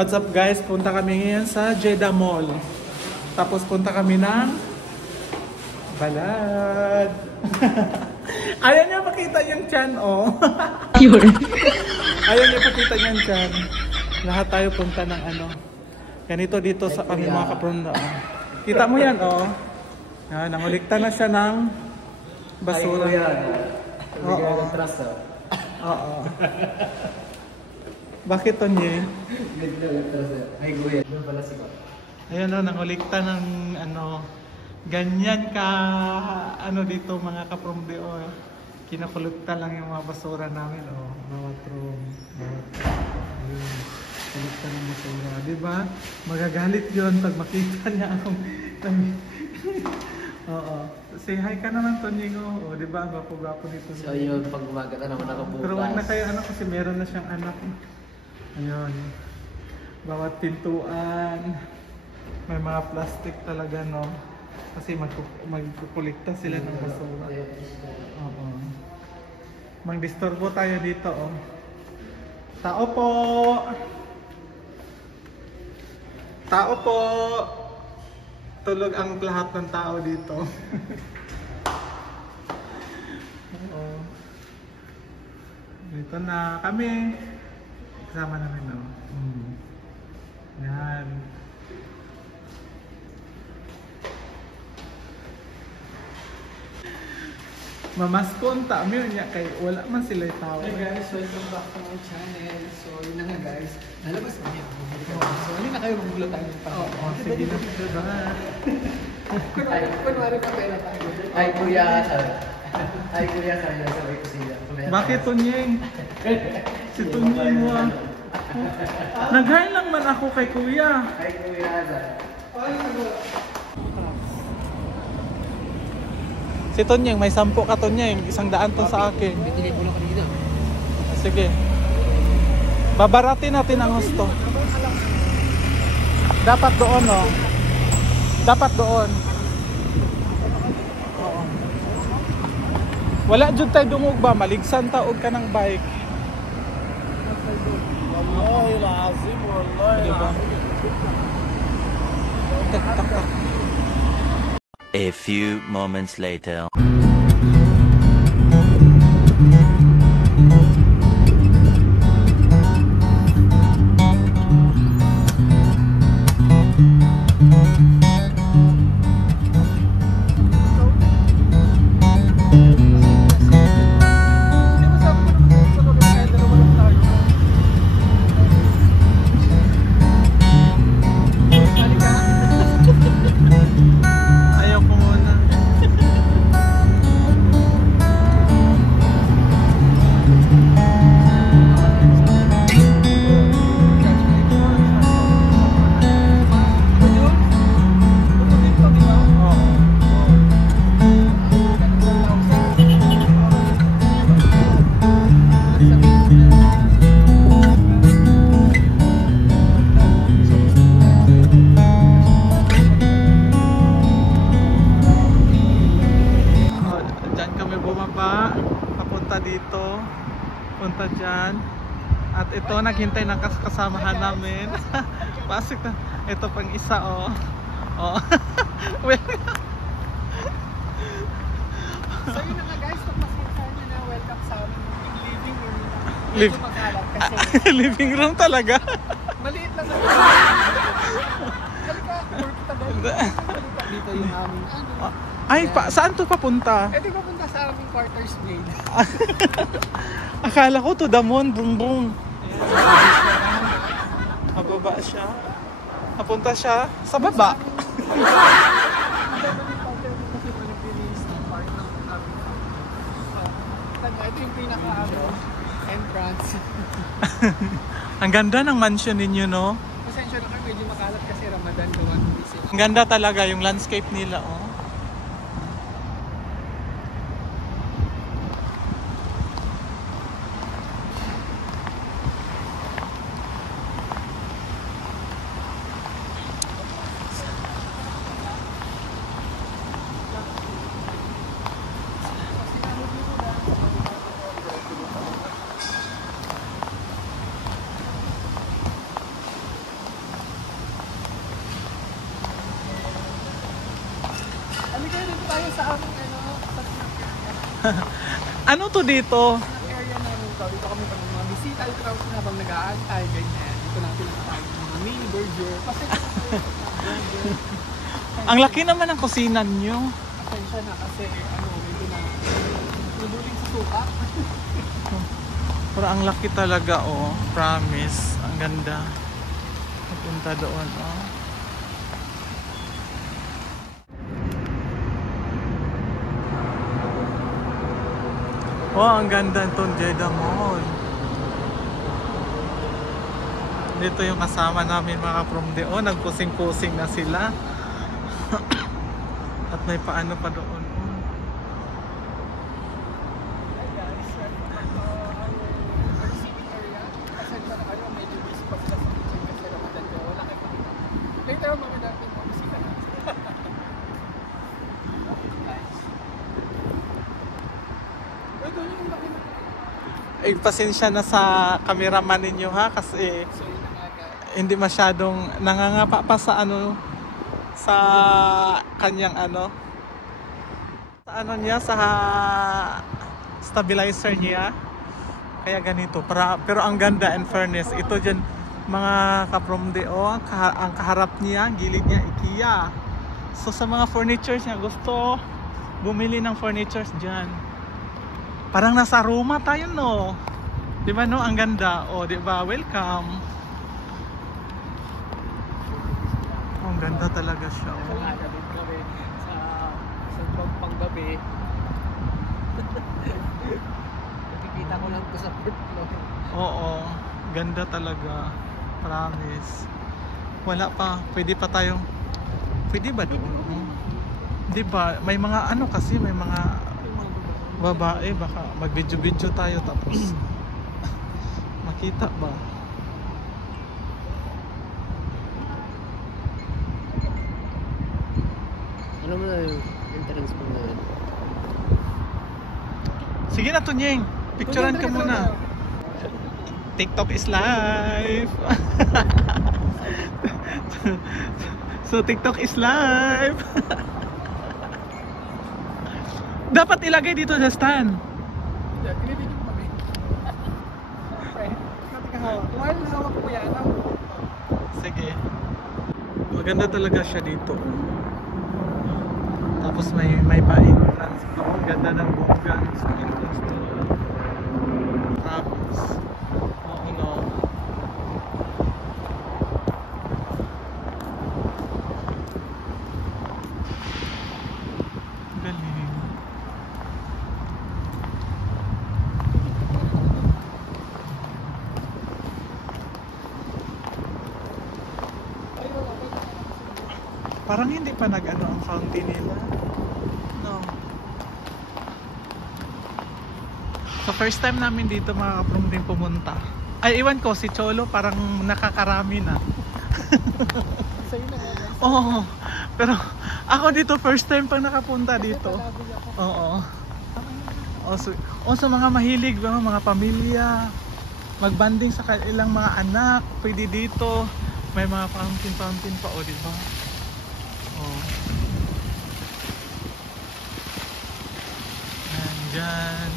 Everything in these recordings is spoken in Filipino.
What's up guys? Punta kami ngayon sa Jeddah Mall. Tapos punta kami ng Balad. Ayaw niya makita yung tiyan, oh. Ayaw niya pakita yung tiyan. Lahat tayo punta ng ano. Ganito dito sa kami mga kaprunda. Oh. Kita mo yan, oh. Yan, nangulikta na siya ng basura. Oo. Oo. Bakit to niya? Ay, guya. Doon pala si Bob. Ayan o, nangulikta ng ano, ganyan ka, ano dito mga kapromde o. Kinakulikta lang yung mga basura namin o. Bawat room. Ayun. Kulikta ng basura. Diba? Magagalit yun pag makita niya akong oo. Say hi ka naman, Tonyingo. O, diba? Ang gwapo-gwapo nito. So yun, pag umaga na naman ako bukas. Pero wag na kayo ano kasi meron na siyang anak. Ayun. Bawat pintuan. May mga plastic talaga, no? Kasi magkukulikta sila ng basura. Oo. Mag-disturbo tayo dito, oh. Tao po! Tao po! Tulog ang lahat ng tao dito. Oo. Dito na kami. Kasama namin, no? Yan. Mamaskon ta mi niya kay wala man sila tao. Hey guys, welcome back to my channel. So yun na nga guys, nalabas na niya. So hindi na kayo magulo tayo ng pa. Oo, sige na diba? Kunwari pa pera tayo. Ay kuya, ay kuya, sabi ko siya. Bakit Tunyeng? Si Tunyeng mo ah. Naghay lang man ako kay kuya. Ay kuya, Si Tonyeng, may 10 ka Tonyeng, 100 to sa akin. Bitinay mo lang kanina. Sige. Babaratin natin ang gusto. Dapat doon, oh. Dapat doon. Oo. Wala jud tay dungog ba? Maligsan taog ka ng bike. Wallahi lazim, wallahi lazim. Tak tak tak. A few moments later. Dito, punta dyan. At ito, naghintay ng kasamahan namin. Pasok na. Ito pang isa, oh. Oh. So yun na nga guys, pagmasasahan nyo na welcome sa aming living room. Liv Makalat kasi. living room talaga. Maliit lang naman. Halika, kita doon. Dito yung aming ano. Ay, saan to papunta? Eh di papunta sa aming quarters blade. Akala ko to damon, brum brum. Mababa siya. Napunta siya sa baba. Ito yung pinaka entrance. Ang ganda ng mansion ninyo, no? Pasensya na kayo, medyo makalat kasi Ramadan doon. Ang ganda talaga yung landscape nila, oh. dito tayo sa aming sa snack area. Ano to dito? Snack area namin to. Dito kami pag mga bisita, dito kami habang nag-aantay, ganyan. Dito natin nakakain ng mga mini burger. Kasi burger. Ang laki naman ng kusina nyo. Pasensya na kasi medyo na nuduling sa suka. Pero ang laki talaga, oh. Promise. Ang ganda. Pupunta doon, oh. Oh, ang ganda itong Jeddah Mall. Dito yung kasama namin mga from the oh, nagpusing-pusing na sila. At may paano pa doon. Hi guys, receiving area. Pasensya na kayo, medyo busy pa sila sa kitchen kasi Ramadan ko. Wala kayo makita. Later on, mami natin mga bisita na. Okay guys. Uy, doon yung laki na. Eh, pasensya na sa cameraman ninyo ha kasi So yun na nga guys. hindi masyadong nangangapa pa sa sa kanyang sa niya sa stabilizer niya kaya ganito pero ang ganda in fairness ito dyan mga kapromde ang kaharap niya gilid niya IKEA so sa mga furnitures niya gusto bumili ng furnitures dyan parang nasa Roma tayo no di ba no ang ganda di ba welcome. Ang ganda talaga siya. Sa gabi sa vlog pang gabi. Nakikita ko lang to sa fourth floor. Oo, ganda talaga. Promise. Wala pa, pwede pa tayong pwede ba doon? Di ba? May mga kasi may mga babae baka mag-video tayo tapos makita ba? Ano mo na yung entrance mo na yun? Sige na Tunyeng, picturean ka muna. TikTok is live. So TikTok is live. Dapat ilagay dito sa stand. Pinibigyan mo kami. Okay. While hawak ko yan, Sige. Maganda talaga siya dito. Tapos may pa-entrance pa. Ang ganda ng bugan sa entrance nila. Tapos no. Galing. Parang hindi pa ang fountain nila. No. So first time namin dito mga kaprong din pumunta. Ay iwan ko si Cholo parang nakakarami na. sa'yo na nga guys. Oo. Pero ako dito first time pa nakapunta dito. Palabi ako. Oo. Sa mga mahilig, mga pamilya, magbanding sa kanilang mga anak, pwede dito. May mga fountain pa di ba? Nandyan.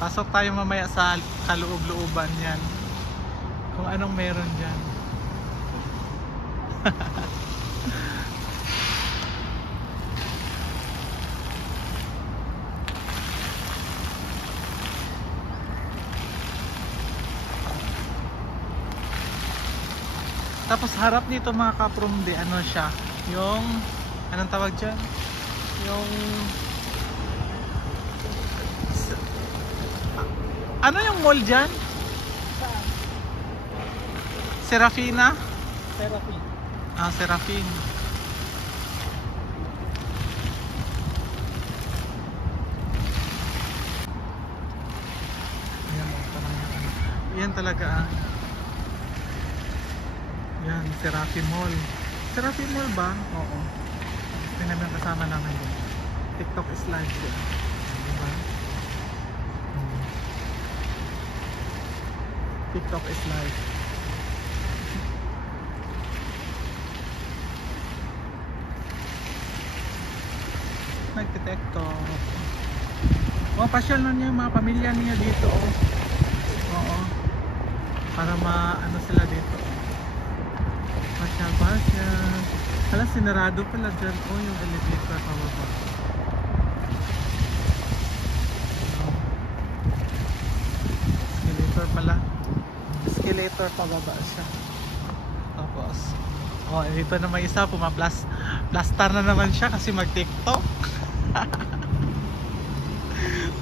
Pasok tayo mamaya sa kaloob-looban yan. Kung anong meron dyan. Tapos harap nito mga kapromde, siya? Yung, anong tawag dyan? Yung, ano yung mall dyan? Saan? Serafina? Therapy. Serafin. Yan talaga Yan, Serafin Mall. Serafin Mall ba? Oo. Tingnan mo yung kasama namin doon. TikTok is live siya. Diba? TikTok is live. Nagtitiktok. Oh, pasyal na niya yung mga pamilya niya dito. Oo. Para ano sila dito. Pasyal. Hala, sinarado pala dyan. Oh, yung elevator pababa. Escalator pala. Escalator pababa siya. Tapos, oh, dito na may isa. Plastar na naman siya kasi mag-TikTok.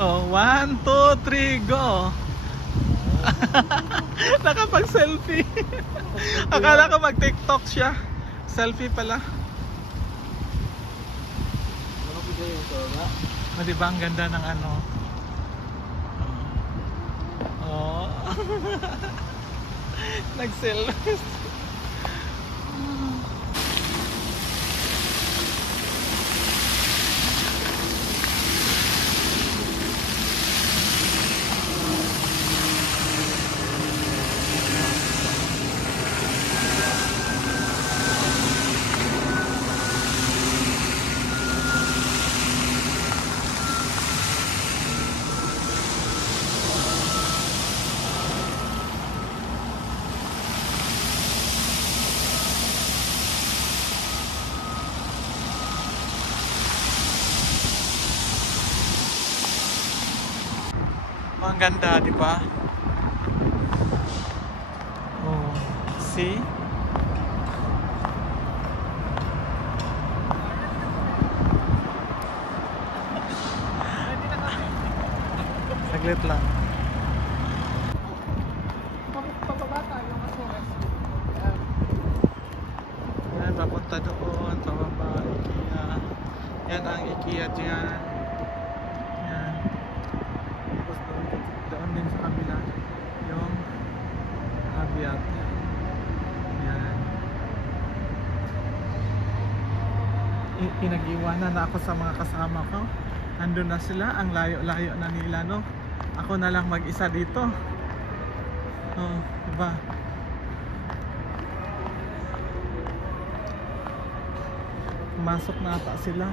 Oh, 1, 2, 3, go! Nakapag-selfie. Akala ko mag-TikTok siya. Selfie pala. O, diba ang ganda ng ano? Oh. Nag-selfie. Ang ganda, di ba? Oh, see? Saglit lang. Pababa tayo kasi Yan, papunta doon, pababa, IKEA. Yan ang IKEA dyan. Yan. Tapos doon din sa kabila yung Aviat. Yan. Pinag-iwanan na ako sa mga kasama ko. Andun na sila, ang layo-layo na nila, no? Ako na lang mag-isa dito. Oh, diba? Pumasok na ata sila.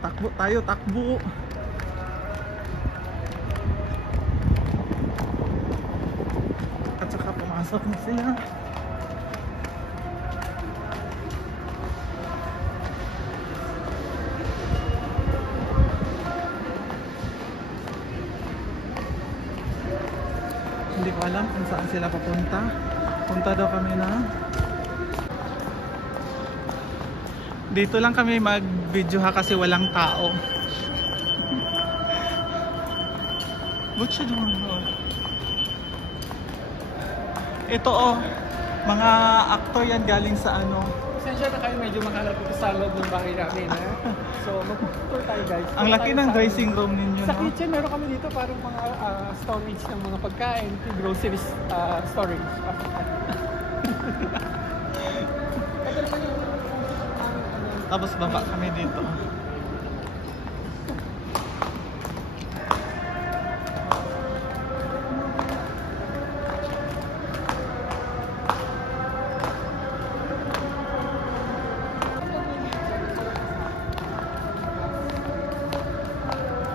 Takbo tayo, takbo. At saka pumasok na sila. Hindi ko alam kung saan sila papunta. Punta daw kami na dito lang kami mag-video ha kasi walang tao. What you doing? Ito oh, mga actor yan galing sa ano. Pasensya na kayo, medyo makalat dito sa loob ng bahay namin. So mag-tour tayo guys. Ang laki ng dressing room ninyo, Sa no? kitchen meron kami dito parang mga storage ng mga pagkain, groceries storage. Tapos baba kami dito.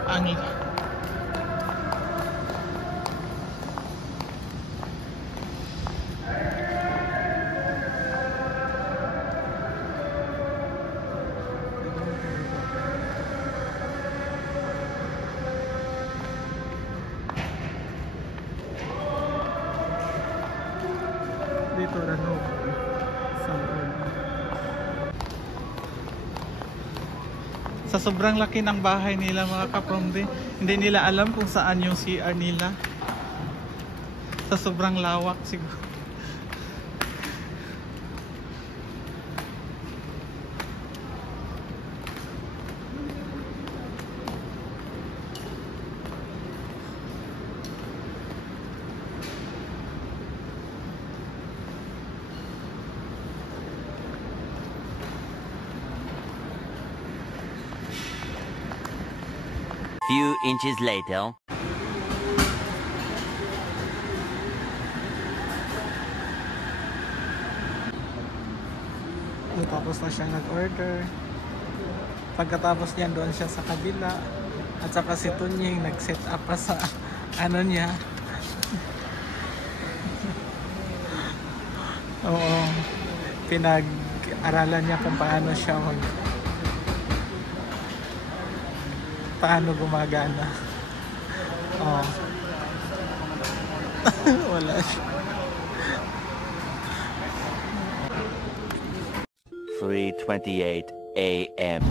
Angin. Dito ano sa loob. Sa sobrang laki ng bahay nila mga kapromde, hindi nila alam kung saan yung CR nila. Sa sobrang lawak siguro. few inches later. Tapos na siya nag-order. Pagkatapos niya doon siya sa kabila. At saka si Tunying nag-set up pa sa ano niya. Oo. Pinag-aralan niya kung paano siya paano gumagana. Oh. Wala siya. 3:28 a.m.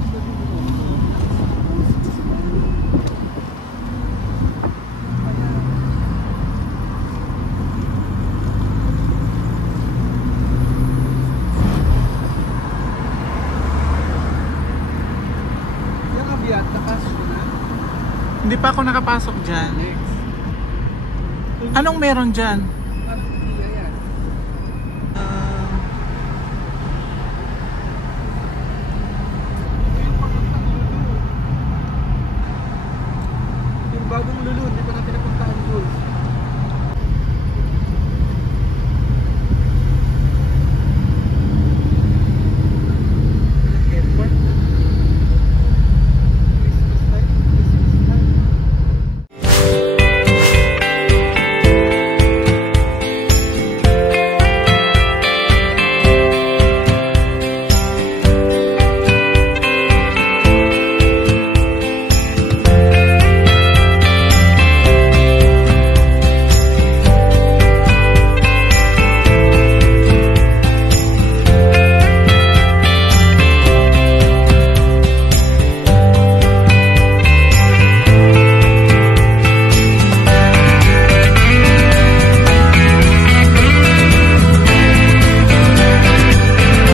Yung abiyat, napasok ko na. Hindi pa ako nakapasok dyan. Next. Anong meron dyan?